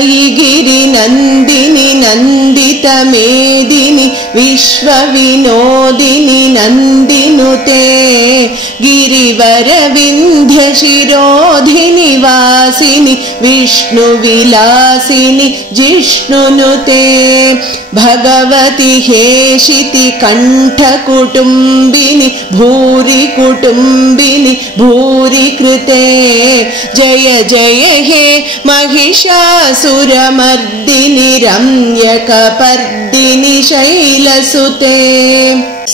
अयि गिरिनन्दिनि नन्दितमेदिनि विश्वविनोदिनि नन्दिनुते गिरिवरविन्ध्यशिरोधिनि वासिनि विष्णुविलासिनि जिष्णुनुते भगवति हेशिति कण्ठकुटुम्बिनि भूरि कुटुम्बिनि भूरि कृते जय जय हे महिषासुरमर्दिनि रम्यकपर्दिनि शैलसुते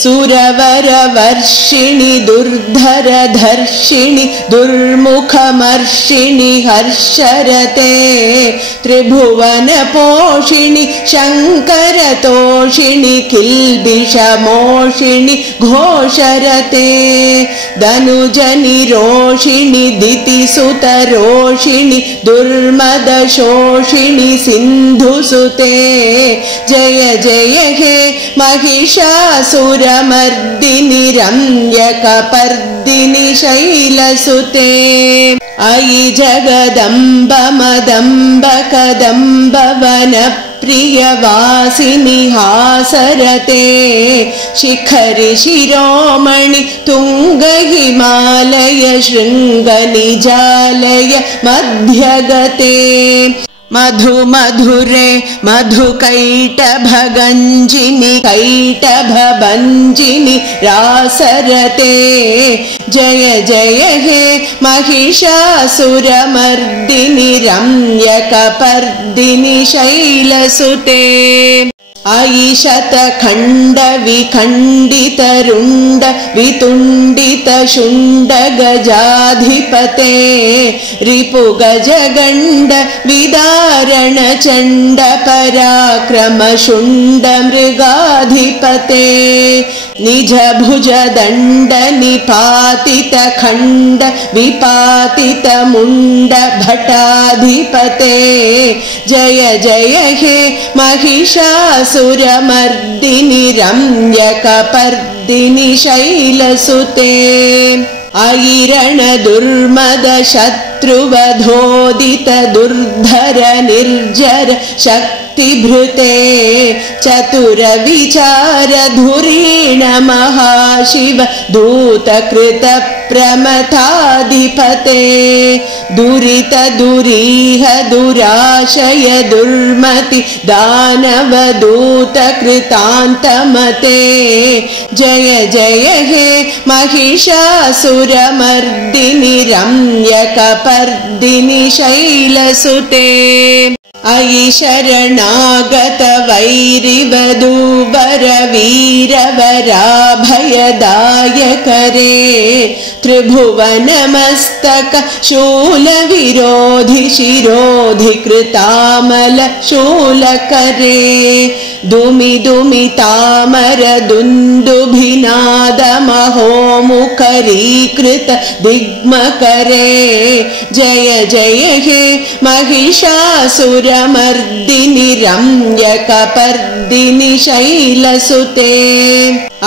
सुरवरवर्षिणि दुर्धरधर्षिणि दुर्मुखमर्षिणि हर्षरते त्रिभुवनपोषिणि शङ्करतोषिणि किल्बिषमोषिणि घोषरते धनुजनिरोषिणि दितिसुतरोषिणि दुर्मदशोषिणि सिन्धुसुते जय जय हे महिषासुरमर्दिनि रम्यकपर्दिनि शैलसुते अयि जगदम्ब मदम्ब कदम्ब वनप्रियवासिनि हासरते शिखरि शिरोमणि तुंग हिमालय शृङ्गनिजालय मध्यगते मधु मधुरे मधुकैटभगञ्जिनि कैटभभञ्जिनि रासरते जय जय हे महिषासुरमर्दिनि रम्यकपर्दिनि शैलसुते अयि शतखण्ड विखण्डितरुण्ड वितुण्डित शुण्ड गजाधिपते रिपुगजगण्ड विदारण चण्ड पराक्रम शुण्ड मृगाधिपते निज भुज दण्ड निपातित खण्ड विपातित मुण्ड भटाधिपते जय जय हे महिषासुरमर्दिनि रम्यकपर्दिनि शैलसुते अयि रणदुर्मद शत्रुवधोदित दुर्धर निर्जर शक्तिभृते चतुर विचार धुरीण महाशिव दूतकृत प्रमथाधिपते दुरित दुरीह दुराशय दुर्मति दानवदूत कृतान्तमते जय जय हे महिषासुरमर्दिनि रम्यकपर्दिनि शैलसुते अयि शरणागत वैरिवधूवर वीरवराभयदायकरे त्रिभुवनमस्तक शूलविरोधि शिरोधि कृतामल शूलकरे दुमि दुमि तामर दुन्दुभिनाद महोमुखरीकृत दिग्मकरे जय जय हे महिषासुरमर्दिनि रम्यकपर्दिनि शैलसुते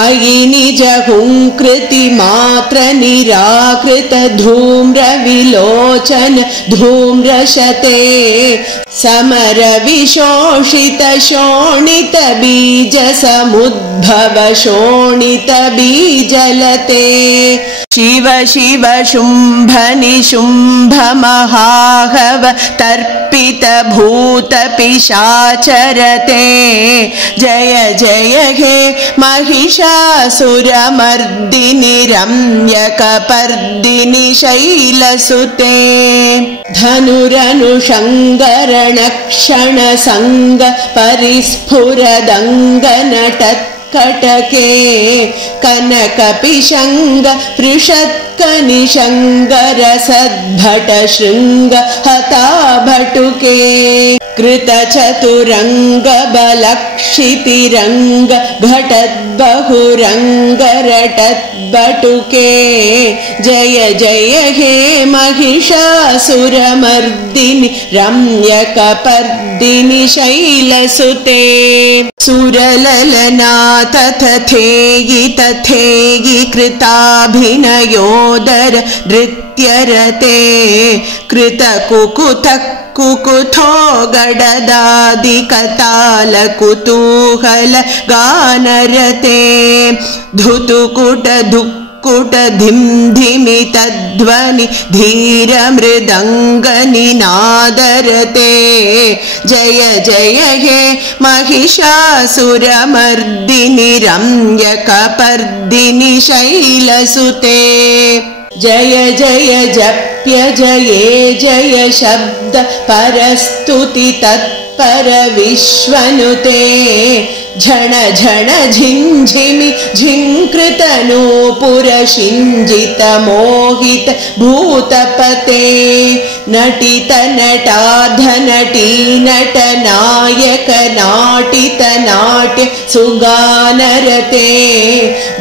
अयि निज हुंकृति मात्र निराकृत धूम्र विलोचन धूम्रशते समर विशोषित शोणित बीज समुद्भव शोणित बीजलते शिव शिव शुंभ निशुंभ महाहव तर्पित भूत पिशाचरते जय जय हे महिषासुरमर्दिनि रम्यकपर्दिनि शैलसुते धनुरनुषङ्गरणक्षण संग परिस्फुरदङ्गनटत्कटके कनकपिशङ्ग पृषत्कनिशङ्गर सद्भट शृङ्ग हताभटुके कृतचतुरङ्ग बलक्षितिरङ्ग घटद्बहुरङ्ग रटद्बटुके जय जय हे महिषासुरमर्दिनि रम्यकपर्दिनि शैलसुते सुरललना तथेयि तथेयि कृताभिनयो दामोदर नृत्यरते कृतकुकुथ कुकुथो गडदादिकताल कुतूहल गानरते धुतुकुट कुट धिम धिमितध्वनि धीर मृदङ्गनिनादरते जय जय हे महिषासुरमर्दिनि रम्यकपर्दिनि शैलसुते जय जय जप्य जये जय शब्द परस्तुति तत्पर विश्वनुते झण झण झिंझिमि झिंकृत नूपुर शिंजित मोहित भूतपते नटित नटार्ध नटी नट नायक नाटित नाट्य सुगानरते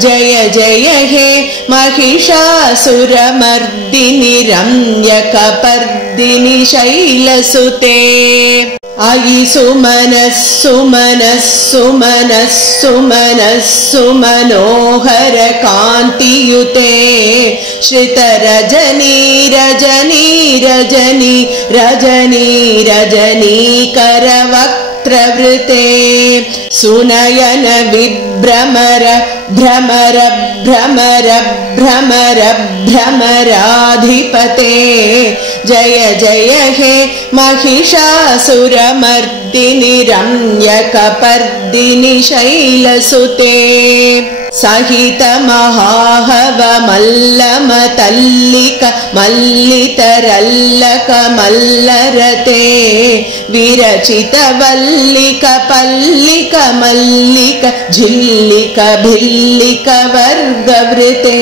जय जय हे महिषासुरमर्दिनि रम्यकपर्दिनि शैलसुते अयि सुमनः सुमनः सुमनः सुमनः सुमनोहर कान्तियुते श्रितरजनी रजनी रजनी रजनी रजनीकरवक्त्रवृते सुनयन विभ्रमर भ्रमर भ्रमर भ्रमर भ्रमराधिपते जय जय हे महिषासुरमर्दिनि रम्यकपर्दिनि शैलसुते सहित महाहव मल्लमतल्लिक मल्लितरल्लक मल्लरते विरचित वल्लिक पल्लिक मल्लिक झिल्लिक भिल्लिक वर्गवृते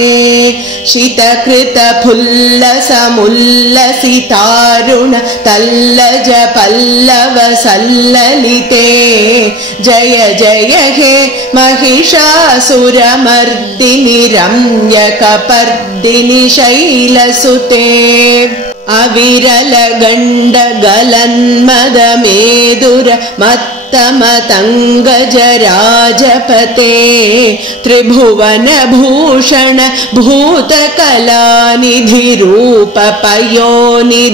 शितकृत फुल्लस मुल्लसितारुण तल्लज पल्लव सल्ललिते जय जय हे महिषासुरमर्दिनि रम्यकपर्दिनि शैलसुते अविरल गण्ड गलन्मदमेदुर मतमतङ्गजराजपते त्रिभुवनभूषण भूतकलानिधिरूप पयोनिधिराजसुते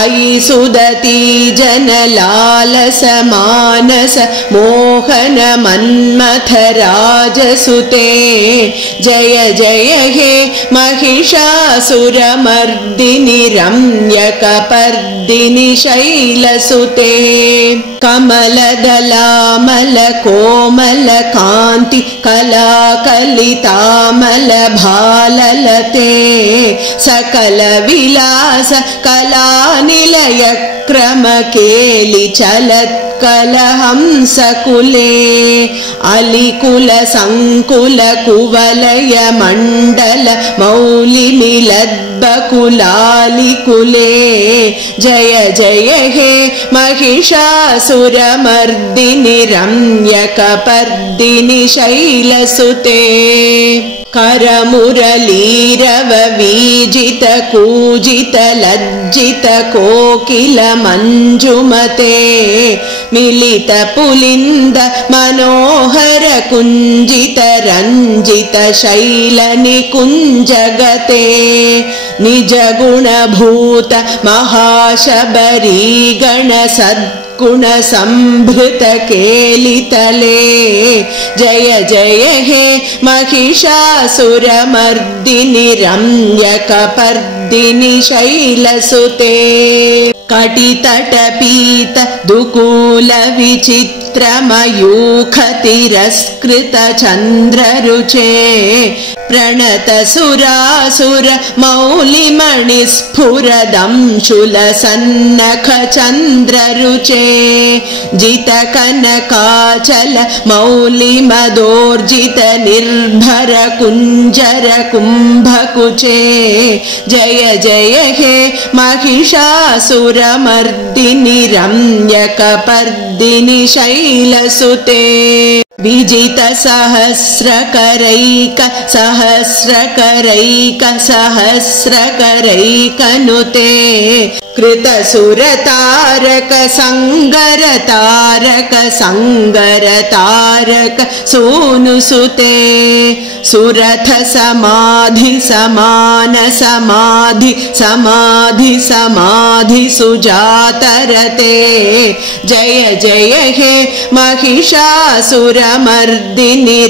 अयि सुदती जनलालस मानस मोहन मन्मथराजसुते जय जय हे महिषासुरमर्दिनि रम्यकपर्दिनि शैलसुते कमलदलामल कोमल कान्ति कलाकलितामल भाललते सकल विलास कलानिलय क्रम केलि चलत् कलहंसकुले अलिकुल संकुल कुवलय मण्डल मौलिमिलद्बकुलालिकुले जय जय हे महिषासुरमर्दिनि रम्यकपर्दिनि शैलसुते करमुरलीरव वीजित कूजित लज्जित कोकिल मंजुमते मिलित पुलिंद मनोहर कुंजित रंजित शैल निकुंजगते निज गुणभूत महाशबरी गण सद्गुण संभृत केलितले जय जय हे महिषासुरमर्दिनि रम्यकपर्दिनि शैलसुते कटितटपीत दुकूल विचित्रमयूख तिरस्कृत चन्द्ररुचे प्रणत सुरासुर मौलिमणिस्फुरदंशुल सन्नख चन्द्ररुचे जित कनकाचल मौलिमदोर्जित निर्भर कुञ्जर कुम्भकुचे जय जय हे महिषासुरमर्दिनि रम्यकपर्दिनि शैलसुते विजित सहस्रकरैक सहस्रकरैक सहस्रकरैकनुते कृतसुरतारक सङ्गरतारक सोनुसुते सुरथ समाधि समान समाधि सुजातरते जय जय हे महिषासुरमर्दिनि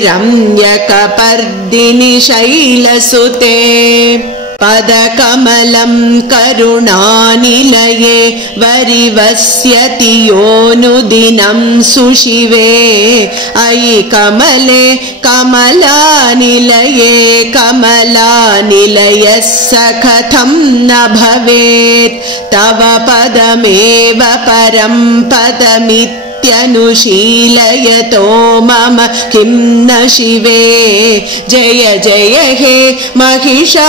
रम्यकपर्दिनि शैलसुते पदकमलं करुणानिलये वरिवस्यति योऽनुदिनं सुशिवे अयि कमले कमलानिलयः स कथं न भवेत् तव पदमेव परं पदमित्यनुशीलयतो मम किं न शिवे जय जय हे महिषासुरमर्दिनि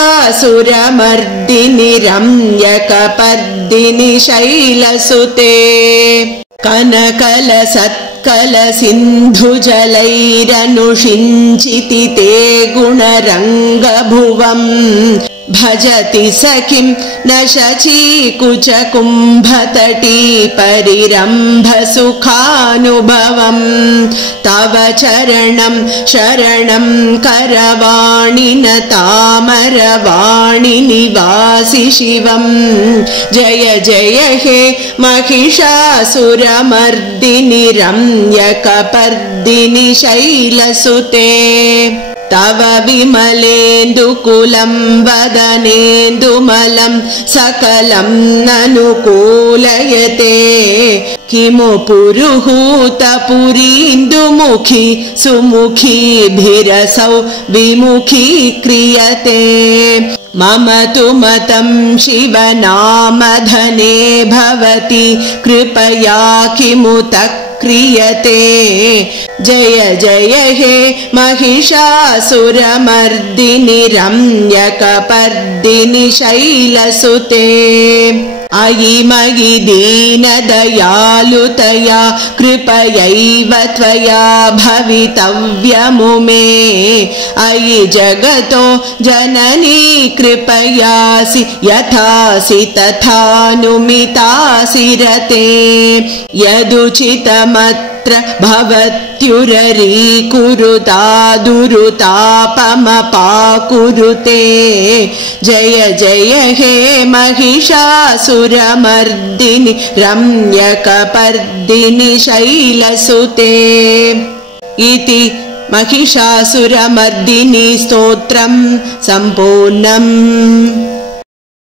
रम्यकपर्दिनि शैलसुते कनकलसत्कलसिन्धुजलैरनुषिञ्चिति ते गुणरङ्गभुवम् भजति सखिं न शचीकुचकुम्भतटी परिरम्भसुखानुभवम् तव चरणं शरणं करवाणि न तामरवाणि निवासि शिवम् जय जय हे महिषासुरमर्दिनि रम्यकपर्दिनि शैलसुते तव विमलेन्दुकुलं वदनेन्दुमलं सकलं ननुकूलयते किमु पुरुहूतपुरीन्दुमुखी सुमुखीभिरसौ विमुखी क्रियते मम तु मतं शिवनामधने भवति कृपया किमुत क्रियते जय जय हे महिषासुरमर्दिनि रम्यकपर्दिनि शैलसुते अयि मयि दीनदयालुतया कृपयैव त्वया भवितव्यमुमे अयि जगतो जननी कृपयासि यथासि तथानुमितासि रते यदुचितमत्र भवत्युररीकुरुतादुरुतापमपाकुरुते जय जय हे महिषासुरमर्दिनि रम्यकपर्दिनि शैलसुते इति महिषासुरमर्दिनि स्तोत्रं सम्पूर्णम्।